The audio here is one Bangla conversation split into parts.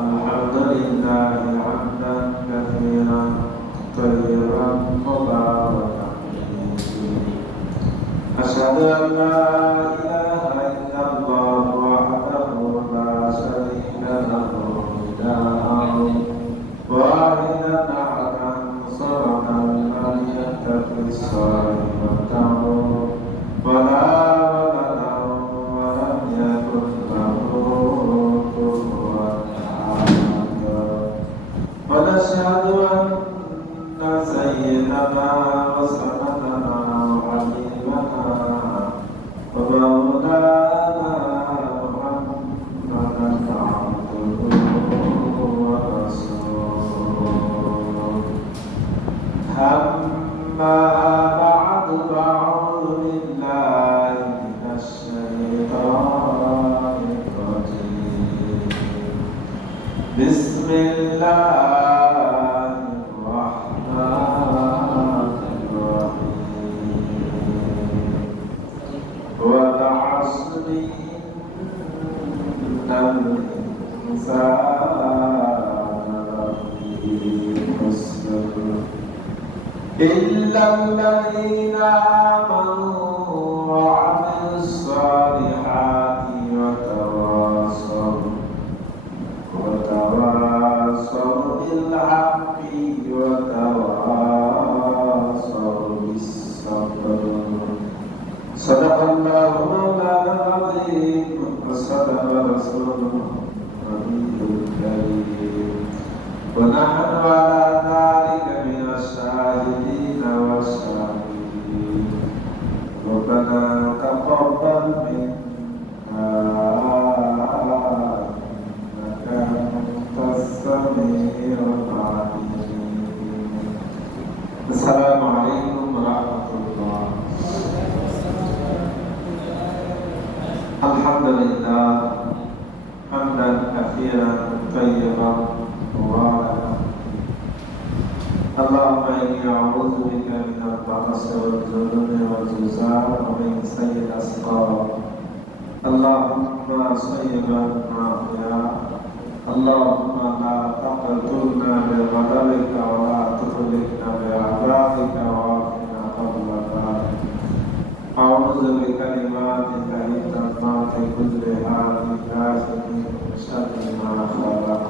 الحمد لله حمدا كثيرا طيبا مباركا فيه. أشهد أن لا إله إلا الله وحده لا شريك له إله واحدا أحدا صمدا لم يتخذ صاحبة ولا ولدا ولم يكن له كفوا أحد. ونشهد أن سيدنا وسندنا وحبيبنا ومولانا محمدا عبده ورسوله. أما بعد فأعوذ بالله من الشيطان الرجيم. بسم الله الرحمن الرحيم. والعصر إن الإنسان لفي خسر إلا الذين آمنوا وعملوا الصالحات وتواصوا بالحق وتواصوا بالصبر. صدق الله مولانا العظيم وصدق رسوله النبي الكريم. ونحن على ذلك من الشاهدين والشاهدين. ربنا تقبل منا إنك أنت السميع العليم. السلام عليكم ورحمة الله. الحمد لله حمدا كثيرا طيبا مباركا. اللهم إني أعوذ بك من البطش والجنون والجزاء ومن سيء الأسقام. اللهم صيبا نافعا. اللهم لا تقتلنا بغضبك ولا تهلكنا بعذابك وعافنا قبل ذلك. أعوذ بكلماتك التامات كلها من شر ما خلق.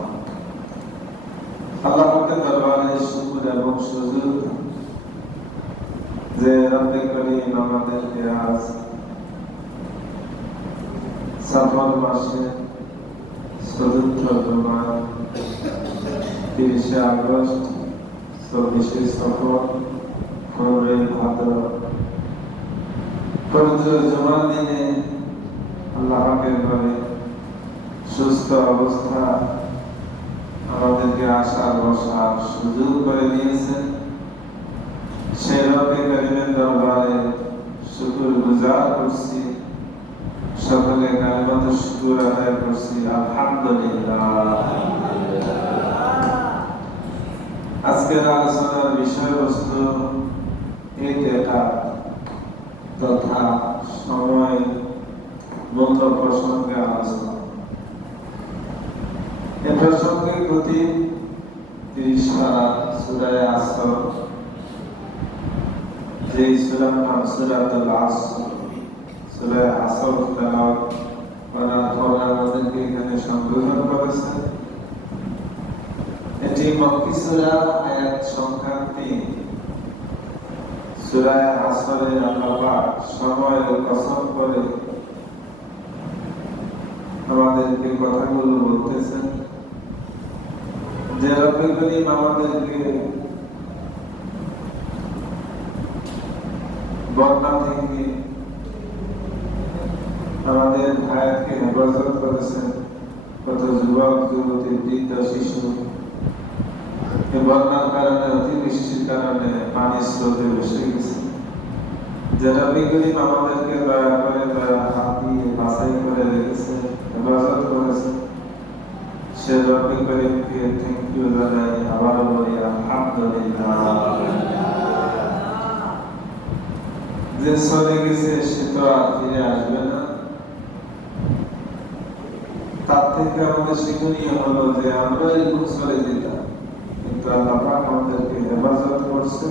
আল্লাহ পাকের দরবারে শুকর এবং সুজুদ যে রব্বে করিম আমাদেরকে আজ সফর মাসে চতুর্থ জুমা 30 আগস্ট 24 সফর 15 ভাদ্র পবিত্র জুমার দিনে আল্লাহ পাকের ঘরে সুস্থ অবস্থা আমাদেরকে আসার বসার সুযোগ করে দিয়েছেন। সেই রব্বে করিমের দরবারে শুকর গুজার করছি, সকলে কালিমাত শুকর আদায় করছি আলহামদুলিল্লাহ। আজকের আলোচনার বিষয়বস্তু ইতিকাদ তথা সময় বন্ধ প্রসঙ্গে আলোচনা। এ প্রসঙ্গে গতি 30 পারা সূরা আসর, যে সূরার নাম সূরাতুল আসর। সূরা আসর তেলাওয়াত করার পর আমাদেরকে এখানে সংযোজন করেছে। এটি মক্কি সূরা, আয়াত সংখ্যা 3। সূরা আসরে আল্লাহ পাক সময়ের কসম করে আমাদেরকে কথাগুলো বলতেছেন যে রব্বে করিম আমাদেরকে বন্যা থেকে আমাদের ভাইকে হেফাজত করেছেন। কত যুবক যুবতী বৃদ্ধ শিশু বন্যার কারণে অতিবৃষ্টির কারণে পানির স্রোতে বসে গেছে। যে রব্বে করিম আমাদেরকে দয়া করে দয়া হাত দিয়ে বাছাই করে রেখেছে, হেফাজত করেছে। সে রব্বে করিমকে থ্যাংক ইউ জানাই, আবারও বলি আলহামদুলিল্লাহ। যে চলে গেছে সে তো আর ফিরে আসবে না, তার থেকে আমাদের শিক্ষণীয় হলো যে আমরা এরকম চলে যেতাম, কিন্তু আল্লাহ পাক আমাদেরকে হেফাজত করছে,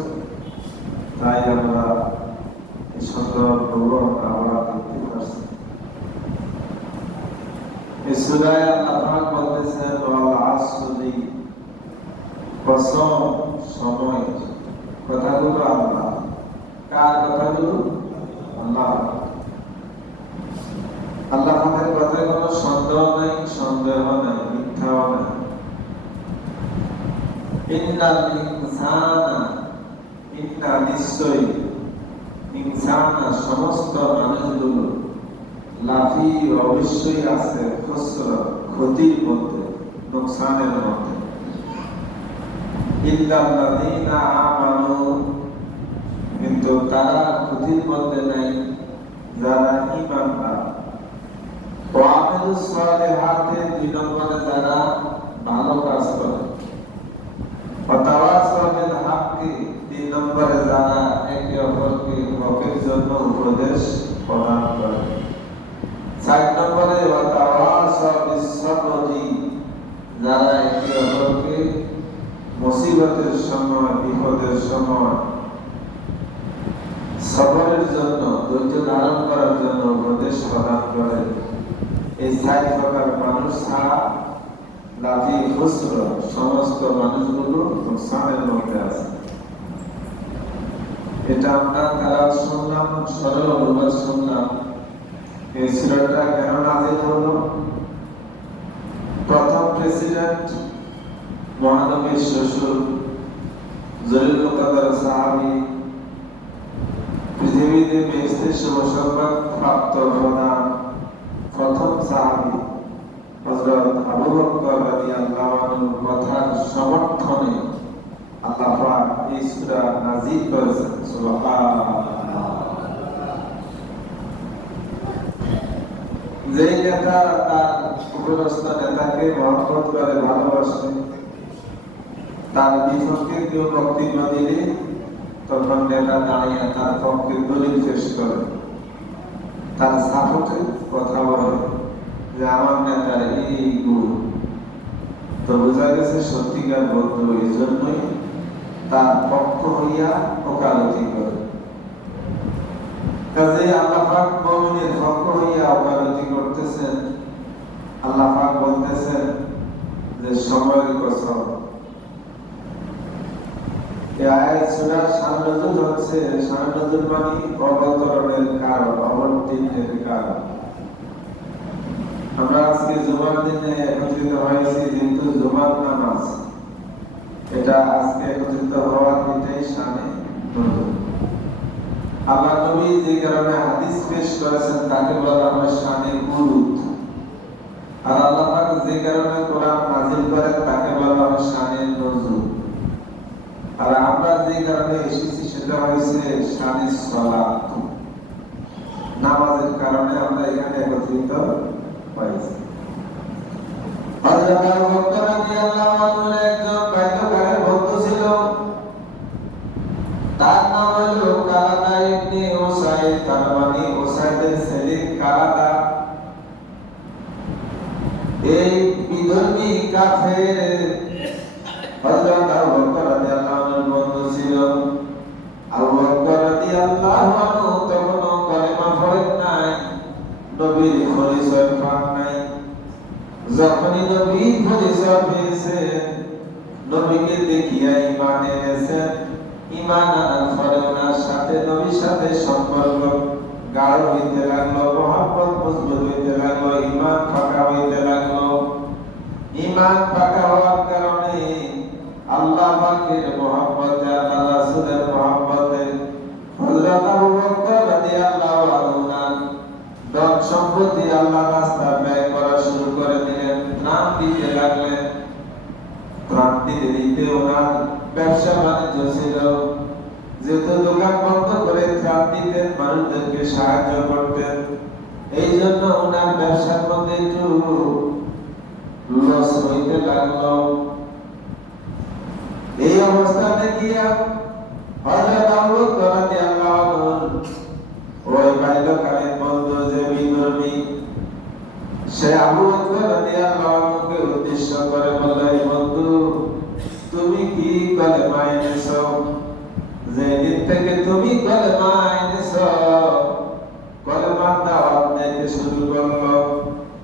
তাই আমরা এই সুন্দর ভ্রমণ আমরা দেখতে পারছি। এই সূরায় আল্লাহ পাক বলতেছেন ওয়াল আসরি, কসম সময়। কথাগুলো আল্লাহ, কার কথাগুলো? আল্লাহ। আল্লাহ পাকের কথায় কোনো সন্দেহ নাই, সন্দেহ নাই, মিথ্যাও নাই। ইন্নাল ইনসানা, ইন্না নিশ্চয়ই, ইনসানা সমস্ত মানুষগুলো, লাফি অবশ্যই আছে, খুসর ক্ষতির মধ্যে, নোকসানের মধ্যে। ইল্লাল্লাযীনা আমানু, কিন্তু তারা ক্ষতির মধ্যে নাই যারা ঈমানদার। ওয়া আমিলুস সালিহাতি, 2 নম্বরে যারা ভালো কাজ করে। ওয়া তাওয়াসাউ বিল হাক্কি, 3 নম্বরে যারা একে অপরকে হকের জন্য উপদেশ প্রদান করে। 4 নম্বরে ওয়া তাওয়াসাউ বিস সাবরি, যারা একে অপরকে মুসিবতের সময়, বিপদের সময় সবরের জন্য, ধৈর্য ধারণ করার জন্য উপদেশ প্রদান করে। এই 4 প্রকার মানুষ ছাড়া লাফি খুসর সমস্ত মানুষগুলো নোকসানের মধ্যে আছে। এটা আমরা তারা শুনলাম, সরল অনুবাদ শুনলাম। এই সূরাটা কেন নাযিল হলো? প্রথম প্রেসিডেন্ট মহানবীর শ্বশুর জলিল মুকাদ্দার সাহাবী, পৃথিবীতে বেহেশতের শুভ সংবাদ প্রাপ্ত প্রধান প্রথম সাহাবী হযরত আবু বকর রাদিয়াল্লাহু আনহুর কথার সমর্থনে আল্লাহ পাক এই সূরা নাযিল করেছেন। সুবহানাল্লাহ। যে নেতা তার উপরস্থ নেতাকে মহব্বত করে, ভালোবাসে, তার বিপক্ষে কেউ বক্তব্য দিলে তখন নেতা দাঁড়িয়ে তার পক্ষে দলিল পেশ করে, তার সাপোর্টে কথা বলে যে আমার নেতার এই গুণ। তো বোঝা গেছে সত্যিকার বন্ধু এই জন্যই তার পক্ষ হইয়া ওকালতি করে। কাজে আল্লাহ পাক মুমিনের পক্ষ হইয়া ওকালতি করতেছেন। আল্লাহ পাক বলতেছেন যে সময়ের কসম। এই আয়াত সূরার শান-নজুল হচ্ছে, শান-নজুল মানে অবতরণের কারণ, অবতীর্ণের কারণ। আমরা আজকে জুমার দিনে একত্রিত হয়েছি, যেহেতু জুমার নামাজ, এটা আজকে একত্রিত হওয়ার এটাই শানে নজুল। আল্লাহ নবী যে কারণে হাদিস পেশ করেছেন তাকে বলা হয় শানে উরুদ। আর আল্লাহ পাক যে কারণে কোরআন নাযিল করেন তাকে বলা হয় শানে নজুল। আর আমরা যে কারণে এসেছি সেটা হয়েছে শানে সালাত, নামাজের কারণে আমরা এখানে একত্রিত হয়েছি। হযরত আবু বকর রাদিয়াল্লাহু আনহু একজন বাইতুল্লাহের বন্ধু ছিল, তার নাম হলো কালাদা ইবনে উসাইদ, তার মানে উসাইদের ছেলে কালাদা। এই বিধর্মী কাফের হযরত আবু বকর রাদিয়াল্লাহু আনহুর বন্ধু ছিল। আবু বকর রাদিয়াল্লাহু আনহু তখনও কলেমা পড়েন নাই, নবীর পরিচয় পান নাই। যখনই নবীর পরিচয় পেয়েছেন, নবীকে দেখিয়া ঈমান এনেছেন। ঈমান আনার পরে ওনার সাথে, নবীর সাথে সম্পর্ক গাঢ় হইতে লাগলো, মহব্বত মজবুত হইতে লাগলো, ঈমান পাকা হইতে লাগলো। ঈমান পাকা হওয়ার কারণে আল্লাহ পাকের মহব্বতে, আল্লাহ রাসূলের মহব্বতে হযরত আবু বকর রাদিয়াল্লাহু আনহু ধন সম্পত্তি আল্লাহ রাস্তায় ব্যয় করা শুরু করে দিলেন, ত্রাণ দিতে লাগলেন। ত্রাণ দিতে দিতে ওনার ব্যবসা বাণিজ্য ছিল, যেহেতু দোকান বন্ধ করে ত্রাণ দিতেন, মানুষদেরকে সাহায্য করতেন, এই জন্য ওনার ব্যবসার মধ্যে একটু লস হইতে লাগলো। এই অবস্থাতে গিয়া হযরত আবু বকর রাদিয়াল্লাহু আনহু ওই বাল্যকালীন বন্ধু যে বিধর্মী, সে আবু বকর রাদিয়াল্লাহু তুমি কলেমা এনেছো, কলেমার দাওয়াত দিতে শুরু করলো,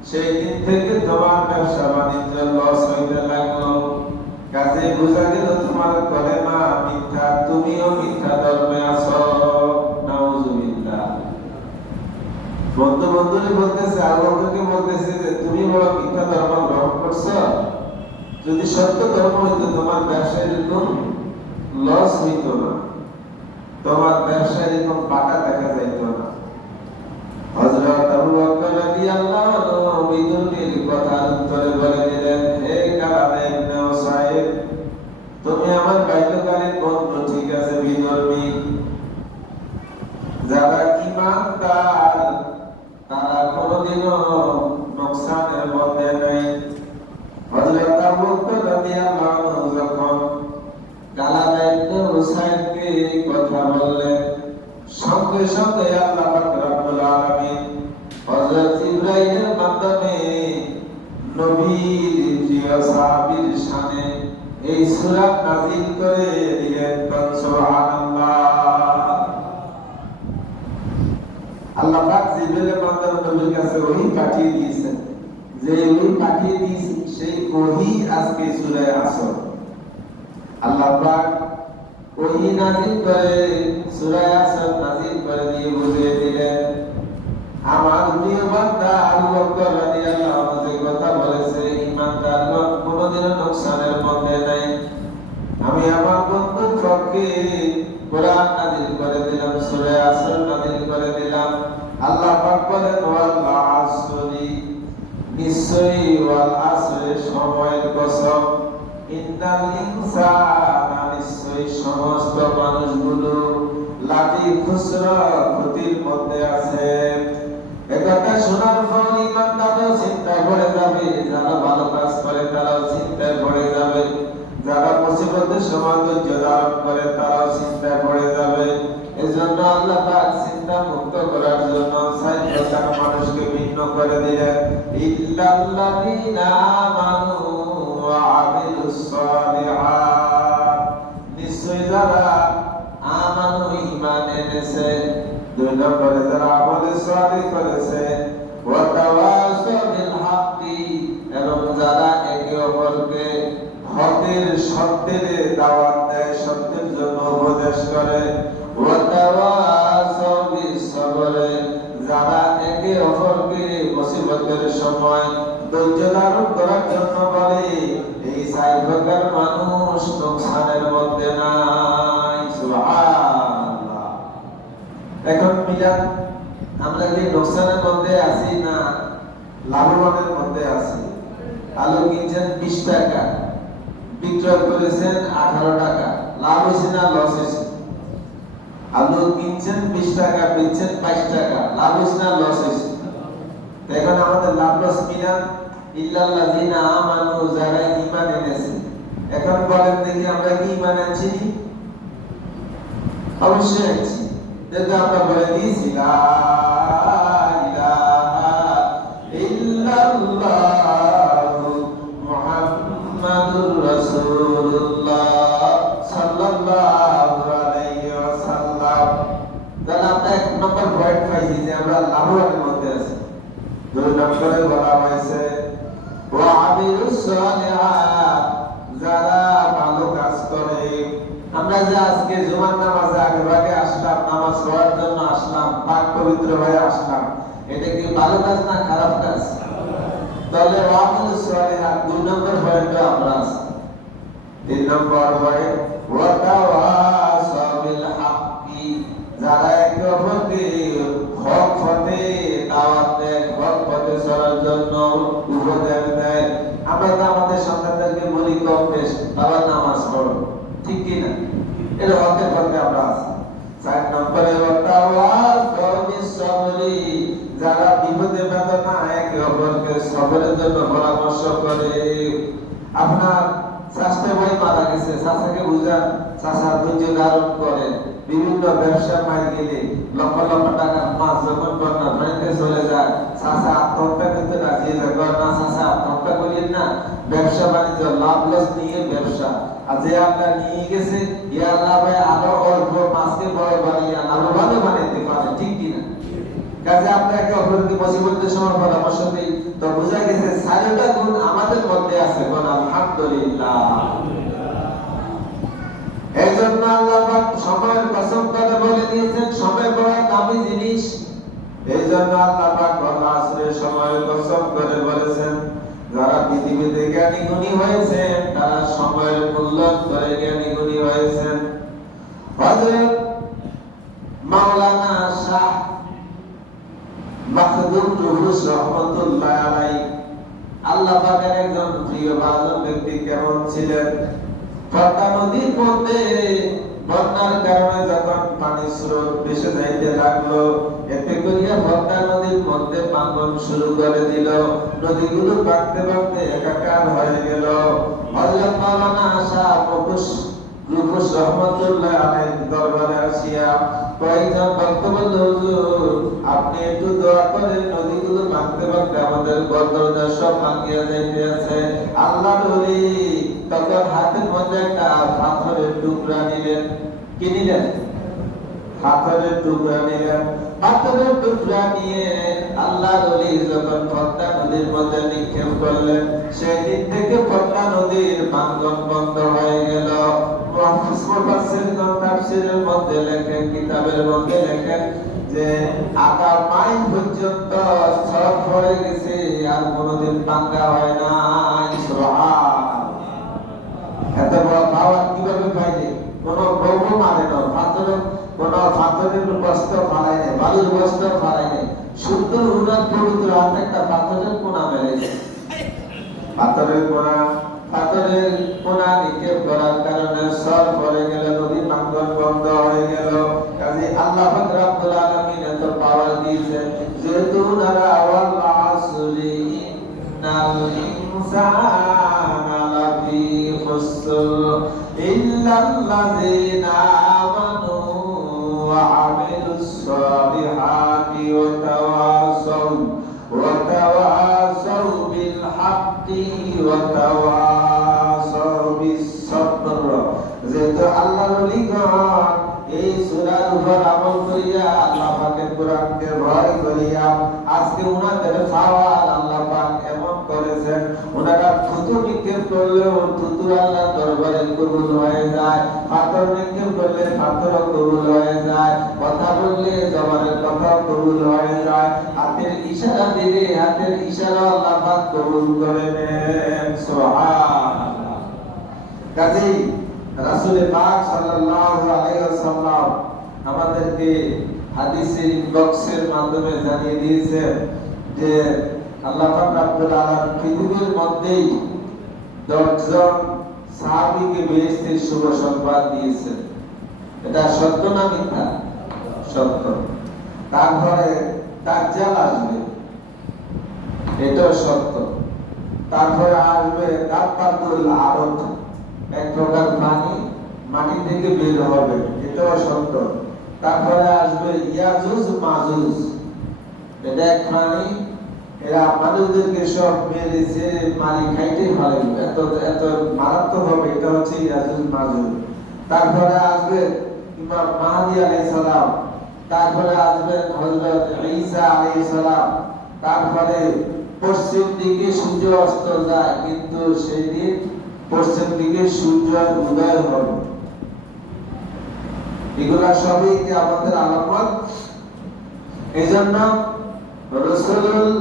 সেই দিন থেকে তোমার ব্যবসা বাণিজ্য লস হইতে লাগলো। কাজে বোঝা গেল তোমার কলেমা মিথ্যা, তুমিও মিথ্যা ধর্মে আছো। নাউজুবিল্লাহ। বন্ধু বন্ধুরে বলতেছে, আল্লাহকে বলতেছে যে তুমি বড় মিথ্যা ধর্ম গ্রহণ করছো। যদি সত্য ধর্ম হইতো তোমার ব্যবসায় এরকম লস হইতো না, তোমার ব্যবসায় এরকম পাকা দেখা যাইতো না। হযরত আবু বকর রাদিয়াল্লাহু আনহু বিদুরনির কথার উত্তরে বলে দিলেন, হে কালাবে ইবনে উসাইদ, তুমি আমার বাল্যকালীন বন্ধু, ঠিক আছে বিধর্মী। যারা ঈমানদার তারা কোনোদিনও নোকসানের মধ্যে নাই। হযরত আবু বকর রাদিয়াল্লাহু আনহু যখন কালাবে ইবনে উসাইদকে কথা বললেন, সঙ্গে সঙ্গে আল্লাহ পাক রব্বুল আলামিন হযরত ইব্রাহিমের মাধ্যমে নবীর প্রিয় সাহাবীর শানে এই সূরা নাযিল করে দিলেন। সুবহানাল্লাহ। আল্লাহ পাক জিবরিলের মাধ্যমে নবীর কাছে ওহী পাঠিয়ে দিয়েছেন, যে ওহী পাঠিয়ে দিয়েছেন সেই ওহী আজকে সূরা আসর। আল্লাহ পাক ওহী নাযিল করে সূরা আসর নাযিল করে দিয়ে বুঝিয়ে দিলেন, আমার প্রিয় বান্দা আবু বকর রাদিয়াল্লাহু আনহু যে কথা বলেছে, ঈমানদারগণ কোনদিনও নোকসানের মধ্যে নাই। আমি আমার বন্ধুর পক্ষে কোরআন নাযিল করে দিলাম, সূরা আসর নাযিল করে দিলাম। আল্লাহ পাক বলেন, ওয়াল আসরি, নিশ্চয়ই ওয়াল আসরের সময়ের কসম, ইন্নাল ইনসানা, নিশ্চয়ই সমস্ত মানুষগুলো লাফি খুসরা, ক্ষতির মধ্যে আছে। একথা শোনার পর ঈমানদারও চিন্তায় পড়ে যাবে, যারা ভালো কাজ করে তারাও চিন্তায় পড়ে যাবে, যারা মুসিবতের সময় ধৈর্য ধারণ করে তারাও চিন্তায় পড়ে যাবে। এজন্য আল্লাহ পাক চিন্তা মুক্ত করার জন্য ৬০ প্রকার মানুষকে ভিন্ন করে দিলেন। ইল্লাল্লাযীনা আমানু ওয়া আমিলুস সালিহাত, নিশ্চয়ই যারা আমানু, ঈমান এনেছে, ২ নম্বরে যারা আমলে সালিহ করেছে, ওয়া তাওয়াসাউ বিল হাক্কি, এবং যারা একে অপরকে হকের সত্যের দাওয়াত দেয়, সত্যের জন্য উপদেশ করে, ওয়া তাওয়াসাউ বিস সবর, যারা একে অপরকে মুসিবতের সময় ধৈর্য ধারণ করার জন্য বলে। এই ৪ প্রকার মানুষ নোকসানের মধ্যে নাই। সুবহানাল্লাহ। এখন মিলাদ, আমরা কি নোকসানের মধ্যে আছি না লাভবানের মধ্যে আছি? আলু কিনছেন 20 টাকা, বিক্রয় করেছেন 18 টাকা, লাভ হয়েছে না লস হয়েছে? আলু কিনছেন 20 টাকা, বেচছেন 22 টাকা, লাভ হয়েছে না লস হয়েছে? এখন আমাদের লাভ লস কিনা? ইল্লাল্লাযীনা আমানু, যারা ঈমান এনেছে। এখন বলেন দেখি, আমরা কি ঈমান আনছি? অবশ্যই আনছি। যেটা আমরা বলে দিয়েছি, লা ইলাহা ইল্লাল্লাহু মুহাম্মাদুর রাসূলুল্লাহ সাল্লাল্লাহু আলাইহি ওয়াসাল্লাম। তাহলে আমরা ১ নম্বর পয়েন্ট পাইছি যে আমরা লাভবানের মধ্যে আছি। ২ নম্বরে বলা হয়েছে ওয়া আমিলুস সালিহাত, যারা ভালো কাজ করে। আমরা যে আজকে জুমার নামাজে আগে ভাগে আসলাম, নামাজ পড়ার জন্য আসলাম, পাক পবিত্র হয়ে আসলাম, এটা কি ভালো কাজ না খারাপ কাজ? তাহলে ওয়া আমিলুস সালিহাত ২ নম্বর পয়েন্টে আমরা আছি। ৩ নম্বর পয়েন্ট ওয়া তাওয়াসাউ বিল হাক্কি, যারা একে অপরকে হক পথে দাওয়াত দেয়, হক পথে চলার জন্য উপদেশ দেয়। আমরা তো আমাদের সন্তানদেরকে বলি কম বেশ, বাবা নামাজ পড়ো, ঠিক কি না? এর হকের পথে আমরা আছি। ৪ নম্বরে ওয়া তাওয়াসাউ বিস সবরি, যারা বিপদে বেদনা একে অপরকে সবরের জন্য পরামর্শ করে। আপনার স্বাস্থ্য ভাই মারা গেছে, চাচাকে বুঝান, চাচা ধৈর্য ধারণ করেন, বিভিন্ন ব্যবসা মার গেলে লক্ষ লক্ষ টাকার মাছ যখন বন্যা পানিতে চলে যায়, চাষা আত্মহত্যা করতে রাজি হয়ে যায়, না চাষা আত্মহত্যা করিয়েন না, ব্যবসা বাণিজ্য লাভ লস নিয়ে ব্যবসা, আর যে আপনার নিয়ে গেছে ইয়া আল্লাহ ভাই আরো অল্প মাছকে বড় বানিয়ে লাভবানও বানাইতে পারে, ঠিক কিনা? কাজে আমরা একে অপরকে মুসিবতের সময় পরামর্শ দিই, তো বোঝা গেছে চারটা গুণ আমাদের মধ্যে আছে। কোন আলহামদুলিল্লাহ। এই জন্য আল্লাহ পাক সময়ের কসম করে বলে দিয়েছেন সময় বড় দামি জিনিস। এই জন্য আল্লাহ পাক আসরের সময়ের কসম করে বলেছেন যারা পৃথিবীতে জ্ঞানী গুণী হয়েছেন তারা সময়ের মূল্য করে জ্ঞানী গুণী হয়েছেন। হযরত মাওলানা শাহ মাখদুম রুহুস রহমাতুল্লাহ আলাইহি আল্লাহ পাকের একজন প্রিয় ভাজন ব্যক্তি কেমন ছিলেন? পদ্মা নদীর মধ্যে বন্যার কারণে যখন পানি স্রোত ভেসে যাইতে লাগলো, এতে করিয়া পদ্মা নদীর মধ্যে ভাঙন শুরু করে দিল, নদীগুলো ভাঙতে ভাঙতে একাকার হয়ে গেল। হযরত মাওলানা শাহ রুহুস রহমাতুল্লাহ আলাইহি দরবারে আসিয়া কয়েকজন বক্তব্য হুজুর আপনি একটু দোয়া করে নদীগুলো ভাঙতে ভাঙতে আমাদের বদরদা সব ভাঙিয়া যাইতে আছে। আল্লাহর ওলি তখন হাতের মধ্যে একটা পাথরের টুকরা নিলেন। কি নিলেন? পাথরের টুকরা নিলেন। পাথরের টুকরা নিয়ে আল্লাহর ওলি যখন পদ্মা নদীর মধ্যে নিক্ষেপ করলেন, সেই দিন থেকে পদ্মা নদীর ভাঙন বন্ধ হয়ে গেল। তাফসীরের মধ্যে লেখেন, কিতাবের মধ্যে লেখেন যে আধা মাইল পর্যন্ত সব হয়ে গেছে, আর কোনোদিন ভাঙা হয় না। সুবহানাল্লাহ। এত বড় পাওয়ার কিভাবে পাইলে? কোন প্রভু মানে না, পাথরের বস্ত্র ফালাই নেই, বালুর বস্ত্র ফালাই নেই, সুন্দর উনার পবিত্র হাতে একটা পাথরের কোনা মেলেছে। পাথরের কোনা নিক্ষেপ করার কারণে সব পড়ে গেল, নদী ভাঙন বন্ধ হয়ে গেল। কাজে আল্লাহ পাক রব্বুল আলামিন এত পাওয়ার দিয়েছেন, যেহেতু উনারা ওয়াল আসরি ইন্নাল ইনসানা লাফি খুসর ইল্লাল্লাযিনা আমানু ওয়া আমিলুস সালিহাতি ওয়া তাওয়াসাউ বিল হাক্কি ওয়া তাওয়াসাউ বিস সাবর। যেহেতু আল্লাহর ওলিগণ এই সূরার উপর আমল করিয়া আল্লাহ পাকের কোরআনকে ভয় করিয়া আজকে উনাদের পাওয়ার আল্লাহ পাক এমন করেছেন, উনারা থুতু নিক্ষেপ করলেও থুতু আল্লাহর দরবারে কবুল হয়ে যায়, পাথর নিক্ষেপ করলে পাথরও কবুল হয়ে যায়, কথা বললে জবানের কথাও কবুল হয়ে যায়, হাতের ইশারা দিলে হাতের ইশারা আল্লাহ পাক কবুল করে নেন। সুবহানাল্লাহ। কাজেই রাসূল পাক সাল্লাল্লাহু আলাইহি ওয়াসাল্লাম আমাদেরকে হাদিসের বক্সের মাধ্যমে জানিয়ে দিয়েছেন যে আল্লাহ পাক রব্বুল আলামিন পৃথিবীর মধ্যেই 10 জন সাহাবীকে বেহেশতের শুভ সংবাদ দিয়েছেন। এটা সত্য না মিথ্যা? সত্য। তারপরে দাজ্জাল আসবে, এটাও সত্য। তারপরে আসবে দাব্বাতুল আরদ, এক প্রকার পানি মাটি থেকে বের হবে, এটাও সত্য। তারপরে আসবে ইয়াজুজ মাজুজ, এটা এক প্রাণী, এরা মানুষদেরকে সব মেরেছে মারি খাইতে পারে, এত এত মারাত্মক হবে, এটা হচ্ছে ইয়াজুজ মাজুজ। তারপরে আসবে ইমাম মাহদী আলাইহিস সালাম, তারপরে আসবে হযরত ঈসা আলাইহিস সালাম। তারপরে পশ্চিম দিকে সূর্য অস্ত যায়, কিন্তু সেই দিন পশ্চিম দিকে সূর্য উদয় হবে। এগুলা সবই কি আমাদের আলামত? এইজন্য রাসূলুল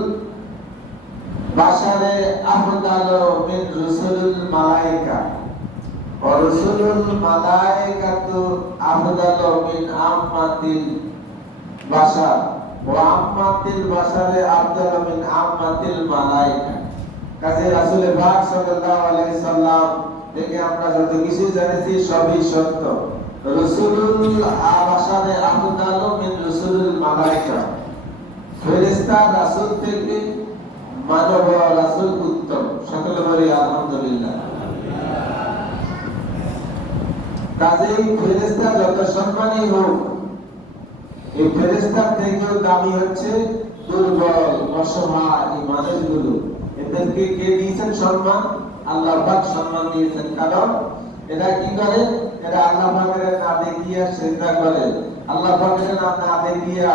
বাশারে আফদালু মিন রাসূলুল মালায়েকা ওয়া রাসূলুল মালায়েকাতু আফদালু মিন আম্মাতিল বাশার ওয়া আম্মাতিল বাশারে আফদালু মিন আম্মাতিল মালায়েকা। কাজে রাসূল পাক সাল্লাল্লাহু আলাইহি সাল্লাম থেকে আমরা যত কিছু জেনেছি সবই সত্য। রাসূলুল বাশারে আফদালু মিন রাসূলুল মালায়েকা, ফেরেশতা রাসূল থেকে মানব রাসূল উত্তম। সকলে বলি আলহামদুলিল্লাহ। কাজেই ফেরেশতা যত সম্মানী হোক, এই ফেরেশতার থেকেও দামি হচ্ছে দুর্বল অসহায় এই মানুষগুলো। এদেরকে কে দিয়েছেন সম্মান? আল্লাহ পাক সম্মান দিয়েছেন। কারণ এরা কি করে? এরা আল্লাহ পাকের না দেখিয়া সিজদা করে, আল্লাহ পাকের না দেখিয়া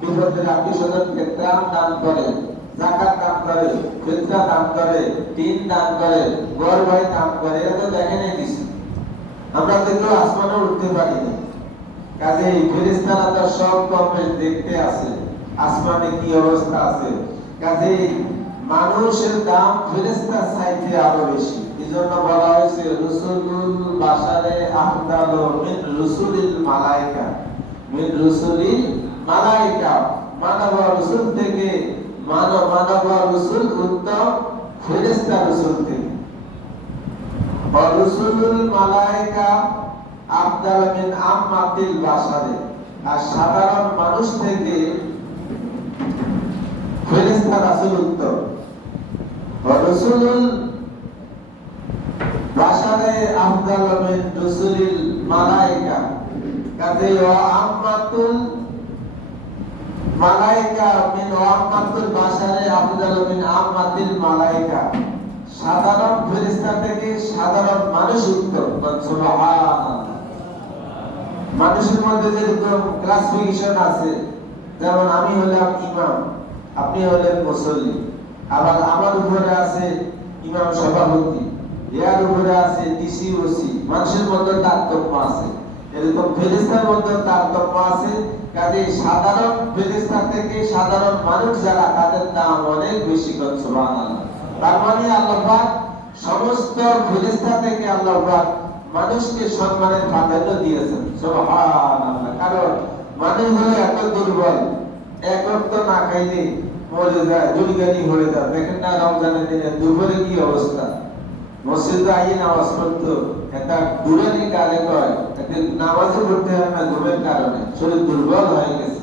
বিপদের আত্মীয়স্বজনকে ত্রাণ দান করে, যাকাত দান করে, ফিতরা দান করে, টিন দান করে, ঘর বাড়ি দান করে। এরা তো দেখে নাই কিছু। আমরা তো কেউ আসমানে উঠতে পারি না। কাজে ফেরেশতারা তো সব কমে দেখতে আছে আসমানে কি অবস্থা আছে। কাজে মানুষের দাম ফেরেশতার চাইতে আরো বেশি। এজন্য বলা হয়েছে রসুলুল বাশারে আফদালু মিন রসুলিল মালায়েকা, মিন রসুলিল মালায়েকা। মানব রসুল থেকে মানব রসুল উত্তম ফেরেশতা রসুল থেকে। রসুলুল মালায়েকা আফদাল মিন আম্মাতিল বাশারে, আর সাধারণ মানুষ থেকে ফেরেশতা রাসূল উত্তম। রসুলুল বাশারে আফদাল মিন রসুলিল মালায়েকা। কাজে আম্মাতুল মালায়েকা মিন আম্মাতুল বাশারে আফদাল মিন আম্মাতিল মালায়েকা। সাধারণ ফেরেশতা থেকে সাধারণ মানুষ উত্তম। সুবহানাল্লাহ। মানুষের মধ্যে যেরকম ক্লাসিফিকেশন আছে, যেমন আমি হলাম ইমাম, আপনি হলেন মুসল্লি, আবার আমার উপরে আছে ইমাম সভাপতি, এর উপরে আছে ডিসি ওসি। মানুষের মধ্যে তারতম্য আছে, এরকম ফেরেশতার মধ্যে তারতম্য আছে। কাজে সাধারণ ফেরেশতা থেকে সাধারণ মানুষ যারা, তাদের দাম অনেক বেশি। সুবহানাল্লাহ। তার মানে আল্লাহ পাক সমস্ত ফেরেশতা থেকে আল্লাহ পাক মানুষকে সম্মানের প্রাধান্য দিয়েছেন। সুবহানাল্লাহ। কারণ মানুষ হলো এত দুর্বল, এক ওয়াক্ত না খাইলে মরে যায়, দুর্গানি হয়ে যায়। দেখেন না রমজানের দিনে দুপুরে কি অবস্থা, মসজিদে আইয়ে নামাজ পড়তো, এটা দূরে কালে কয় নামাজে পড়তে হয় না ঘুমের কারণে, শরীর দুর্বল হয়ে গেছে।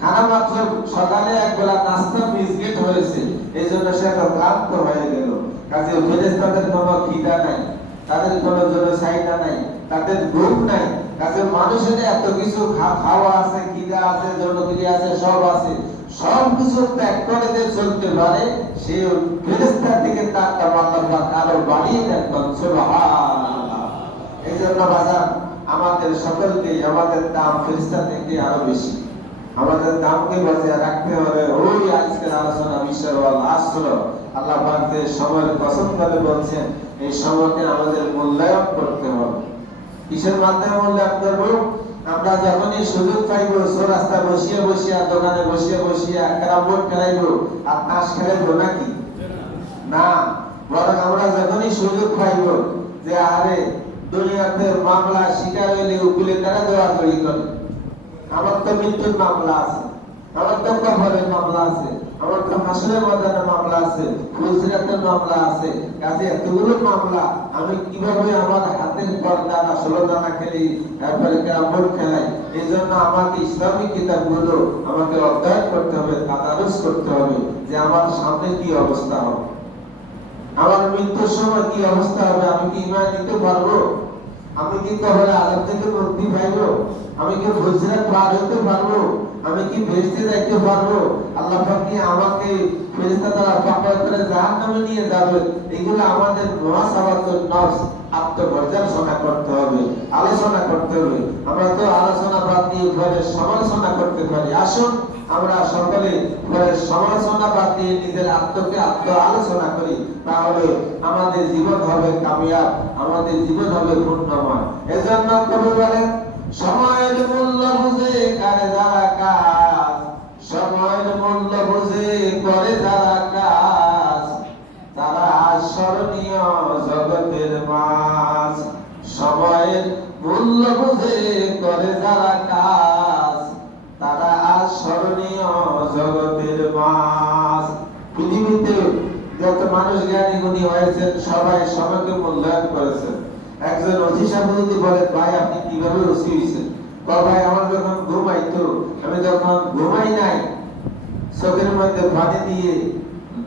খানা মাত্র সকালে একবেলা নাস্তা বিস্কিট হয়েছে, এই জন্য সে একটা ক্লান্ত হয়ে গেল। কাজে ফেরেশতাদের কোনো খিদা নাই, তাদের কোনো জনসাইনা নাই, তাদের ঘুম নাই। কাজে মানুষের এত কিছু খাওয়া আছে, খিদা আছে, জনক্রিয়া আছে, সব আছে, সব কিছু ত্যাগ করে দিয়ে চলতে পারে। সে ফেরেশতার দিকে তার আল্লাহ আরো বাড়িয়ে দেন। সুবহানাল্লাহ। এই জন্য বাজার আমাদের সকলকে আমাদের দাম ফেরেশতা থেকে আরো বেশি। আমাদের দামকে বজায় রাখতে হবে। ওই আজকের আলোচনা বিষয় হল আসর। আল্লাহ পাক যে সময়ের কসম করে বলছেন, এই সময়কে আমাদের মূল্যায়ন করতে হবে। কিসের মাধ্যমে মূল্যায়ন করব? আমরা যখনই সুযোগ পাইব, রাস্তা বসিয়ে বসিয়া, দোকানে বসিয়ে বসিয়া ক্যারাম বোর্ড খেলাইব আর তাস খেলাইব নাকি? না, বরং আমরা যখনই সুযোগ পাইব যে আরে দুনিয়াতে মামলা শিকার হইলে উকিলের দ্বারা দৌড়াদৌড়ি করে, আমার তো মৃত্যুর মামলা আছে, আমার তো কবরের মামলা আছে, আমার তো হাসরের ময়দানের মামলা আছে, ফুলসিরাতের মামলা আছে। কাজে এতগুলো মামলা আমি কিভাবে আমার হাতের পর্দা 16 দানা খেলি, তারপরে ক্যারাম খেলাই? এই জন্য আমাকে ইসলামিক কিতাবগুলো আমাকে অধ্যয়ন করতে হবে, তাদারুস করতে হবে যে আমার সামনে কি অবস্থা হবে, আমার মৃত্যুর সময় কি অবস্থা হবে, আমি কি ঈমান নিতে পারবো, আমি কি কবরে আযাব থেকে মুক্তি পাইব, আমি কি ফুলসিরাত পার হতে পারবো, আমি কি বেহেশতে যাইতে পারবো, আল্লাহ পাক কি আমাকে ফেরেশতা দ্বারা পাকড়াও করে জাহান্নামে নিয়ে যাবে? এগুলো আমাদের মুহাসাবাতুন নফস, আত্মপর্যালোচনা করতে হবে, আলোচনা করতে হবে। আমরা তো আলোচনা বাদ দিয়ে ঘরে সমালোচনা করতে পারি। আসুন আমরা সকলে ঘরে সমালোচনা বাদ দিয়ে নিজের আত্মকে আত্ম আলোচনা করি, তাহলে আমাদের জীবন হবে কামিয়াব, আমাদের জীবন হবে পূর্ণময়। এজন্য কবি বলেন, সময়ের মূল্য বুঝে করে যারা কাজ, সময়ের মূল্য বুঝে করে যারা কাজ, তারা স্মরণীয় জগতের মাঝ। সময়ের মূল্য বুঝে করে যারা কাজ, তারা স্মরণীয় জগতের মাঝ। পৃথিবীতে যত মানুষ জ্ঞানী গুণী হয়েছেন, সবাই সময়কে মূল্যায়ন করেছেন। একজন অতি সাহেব যদি বলেন, ভাই আপনি কিভাবে রসি হয়েছেন? ভাই আমার যখন ঘুমাইতো, আমি যখন ঘুমাই নাই, চোখের মধ্যে পানি দিয়ে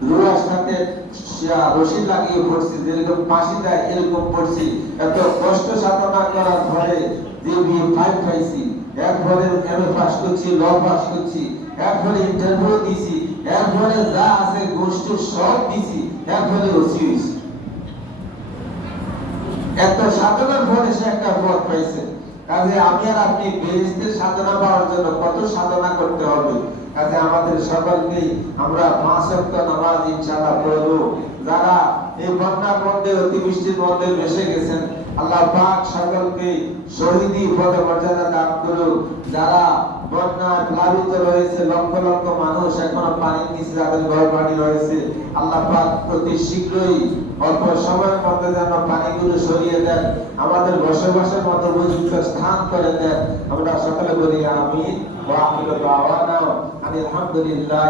রুয়ার সাথে রশি লাগিয়ে পড়ছি, যেরকম ফাঁসি দেয় এরকম পড়ছি। এত কষ্ট সাধনা করার পরে যে B5 পাইছি, এরপরে MA পাস করছি, ল পাস করছি, এরপরে ইন্টারভিউ দিছি, এরপরে যা আছে গোষ্ঠী সব দিছি, এরপরে ওসি হয়েছি। এত সাধনার পরে সে একটা পদ পাইছে। কাজে আমি আর আপনি বেহেশতের সাধনা পাওয়ার জন্য কত সাধনা করতে হবে। কাজে আমাদের সকলকে আমরা 5 ওয়াক্ত নামাজ ইনশাআল্লাহ পড়ব। যারা এই বন্যার মধ্যে অতিবৃষ্টির মধ্যে ভেসে গেছেন, আল্লাহ পাক সকলকে শহীদি পদে মর্যাদা দান করুন। যারা বন্যায় প্লাবিত রয়েছে, লক্ষ লক্ষ মানুষ এখনো পানির নিচে যাদের ঘর বাড়ি রয়েছে, আল্লাহ পাক অতি শীঘ্রই অল্প সময়ের মধ্যে যেন পানিগুলো সরিয়ে দেন, আমাদের বসবাসের মতো উপযুক্ত স্থান করে দেন। আমরা সকলে বলি আমিন। ওয়া আখিরু দাওয়ানা আলহামদুলিল্লাহ।